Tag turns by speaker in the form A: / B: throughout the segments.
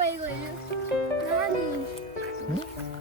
A: 아빠 이거 아니.
B: 응?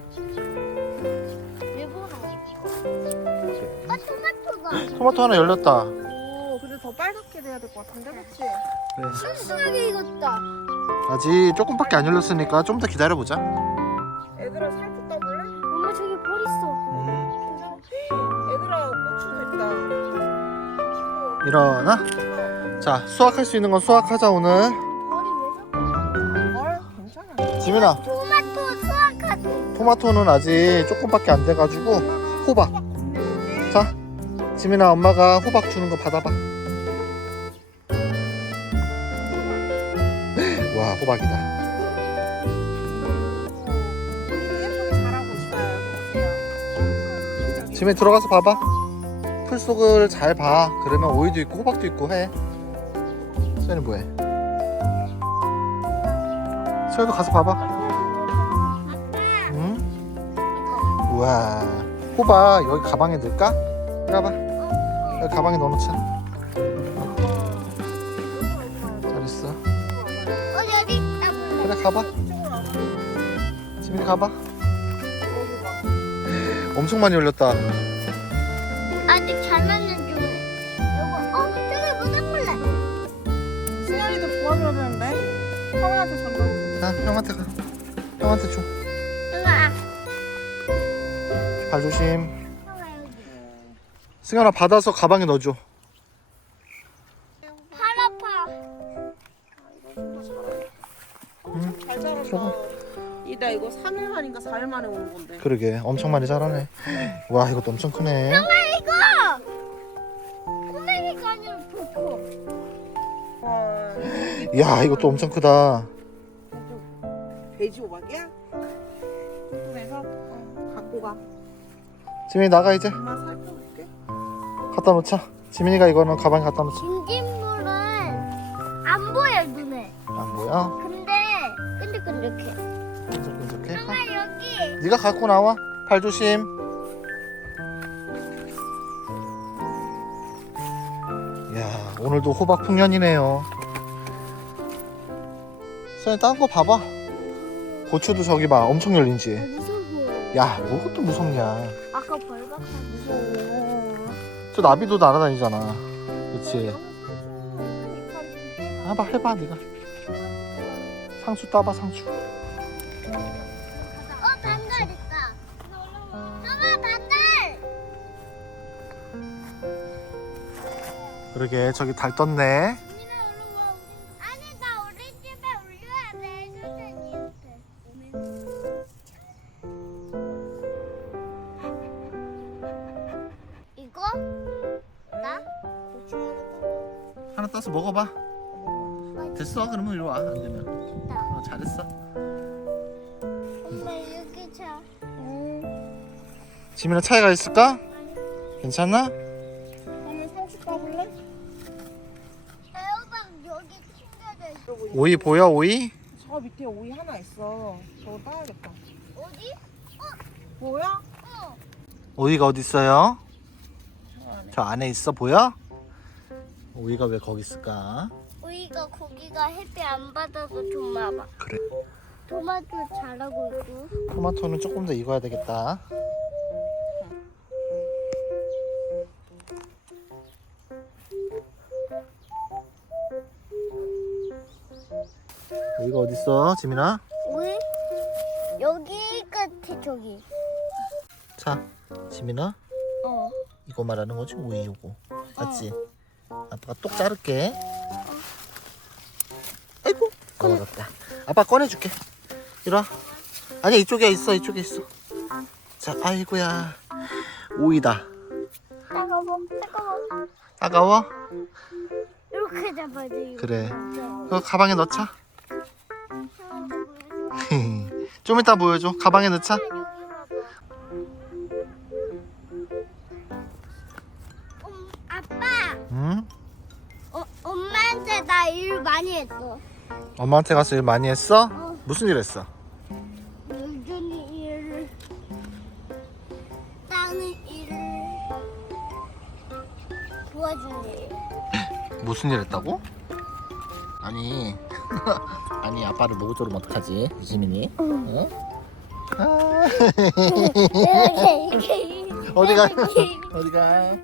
A: 일본어. 아 토마토다.
B: 토마토 하나 열렸다.
C: 오, 근데 더 빨갛게 돼야 될 것 같은데, 그치?
B: 그래.
A: 싱싱하게 익었다.
B: 아직 조금밖에 안 열렸으니까 좀 더 기다려보자.
C: 얘들아, 살포 따볼래?
A: 엄마 저기 볼 있어.
C: 얘들아, 고추 됐다.
B: 일어나. 자, 수확할 수 있는 건 수확하자 오늘.
A: 볼이 왜 자꾸?
C: 뭘? 괜찮아.
B: 지민아,
A: 토마토 수확하지.
B: 토마토는 아직 조금밖에 안 돼가지고 호박. 자, 지민아 엄마가 호박 주는 거 받아봐. 와, 호박이다.
C: 예쁘게 자라고 있어요. 보세요.
B: 지민이 들어가서 봐봐. 풀 속을 잘 봐. 그러면 오이도 있고 호박도 있고 해. 수현이 뭐해? 수현이도 가서 봐봐. 응? 우와, 호박 여기 가방에 넣을까? 이리 와봐. 여기 가방에 넣어놓자. 잘했어.
A: 여기 있다 볼래.
B: 그래, 가봐. 지민이 가봐. 엄청 많이 열렸다.
A: 아직 잘 맞는 중에. 이거 저기 무슨 볼래?
C: 승현이도 도와줘야 되는데? 형한테 전달.
B: 자, 형한테 가. 형한테 줘.
A: 응아.
B: 발 조심.
A: 형아 여기.
B: 승현아, 받아서 가방에 넣어줘.
A: 팔 아파.
B: 응,
C: 잘 자랐다.
B: 저거.
C: 나 이거 3일 만인가 4일 만에 오는 건데.
B: 그러게, 엄청 많이 자라네. 와, 이것도 엄청 크네.
A: 형아 이거. 꼬맹이가 아니라 보고.
C: 와,
B: 이야, 이것도 엄청 크다.
C: 돼지 호박이야? 그래서 갖고 가.
B: 지민이 나가 이제.
C: 엄마 살펴볼게.
B: 갖다 놓자. 지민이가 이거는 가방에 갖다 놓자.
A: 진딧물은 안 보여 눈에.
B: 안 보여?
A: 근데 끈적끈적해.
B: 끈적끈적해.
A: 형아 여기.
B: 네가 갖고 나와. 발 조심. 이야, 오늘도 호박 풍년이네요. 수현이 다른 거 봐봐. 고추도 저기 봐, 엄청 열린지.
A: 무서워.
B: 야, 뭐가 또 무섭냐.
A: 아까 벌박한 무서워.
B: 저 나비도 날아다니잖아. 그치? 해봐 네가. 상추 따봐, 상추.
A: 단달 있다. 형아 단달.
B: 그러게, 저기 달 떴네.
A: 아니 나 우리 집에 올려야 돼 선생님한테. 이거? 나?
C: 고추
B: 하나 따서 먹어봐. 됐어, 그러면 이리 와. 안 되면.
A: 있다.
B: 잘했어.
A: 엄마 여기 차.
B: 지민아, 차이가 있을까? 괜찮아?
C: 오늘 상추 까볼래?
A: 애호박 여기 튕겨져 있어.
B: 오이 보여, 오이?
C: 저 밑에 오이 하나 있어. 저거 따야겠다.
A: 어디?
C: 뭐야?
B: 오이가 어디 있어요?
C: 저 안에.
B: 저 안에 있어, 보여? 오이가 왜 거기 있을까?
A: 우리가 고기가 햇빛 안 받아서 좀 봐봐.
B: 그래.
A: 토마토 자라고 있고.
B: 토마토는 조금 더 익어야 되겠다. 오이가 어디 있어, 지민아?
A: 우리 여기 끝에 저기.
B: 자, 지민아,
A: 어.
B: 이거 말하는 거지, 오이 요거. 맞지? 아빠가 똑 자를게. 아이고, 떨어졌다. 아빠 꺼내줄게. 이리 와. 아니야, 이쪽에 있어, 이쪽에 있어. 자, 아이고야. 오이다.
A: 따가워.
B: 따가워?
A: 이렇게 잡아야 돼. 이거.
B: 그래. 이거 가방에 넣자. 좀 이따 보여줘. 가방에 넣자.
A: 아빠,
B: 응?
A: 엄마한테 나 일 많이 했어.
B: 엄마한테 가서 일 많이 했어?
A: 어.
B: 무슨 일 했어?
A: 여전히 일을 따는 일을 도와주는 일.
B: 무슨 일 했다고? 아니, 아니 아빠를 보고 저러면 어떡하지 유지민이? 응? 아. 어디가? 어디가?